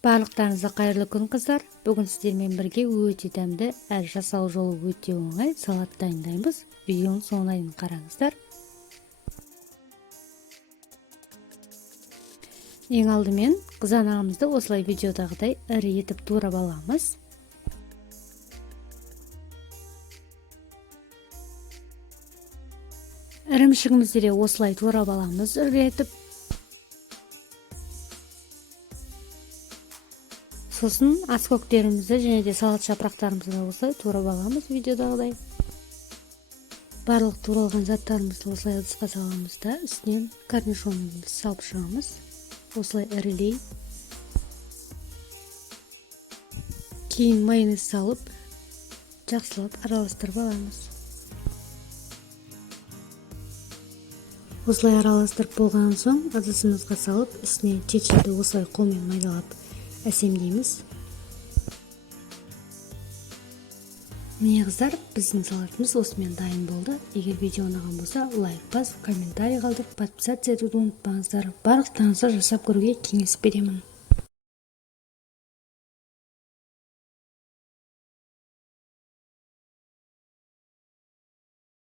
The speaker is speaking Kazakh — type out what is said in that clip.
Барлықтарыңызға қайырлы күн қыздар. Бүгін сіздермен бірге өте дәмді әрі жасау жолы өте оңай салат дайындаймыз. Видеоның соңына дейін қараңыздар. Ең алдымен қызанағымызды осылай видеодағыдай ірі етіп турап аламыз. Ірімшігімізді де осылай турап аламыз ірі етіп. Сосын аскөктерімізді және де салат жапырақтарымызды осылай турап аламыз видеодағыдай. Барлық туралған заттарымызды осылай ыдысқа саламыз да үстінен корнишонымызды салып шығамыз. Осылай ірілей. Кейін майонез салып, жақсылап араластырып аламыз. Осылай араластырып болған соң ыдысымызға салып, үстіне чечилді осылай қолмен майдалап әсемдейміз. Міне қыздар, біздің салатымыз осымен дайын болды. Егер видео ұнаған болса, лайк басып, комментарий қалдырып, подписаться етуді ұмытпаңыздар. Барлықтарыңызға жасап көруге кеңес беремін.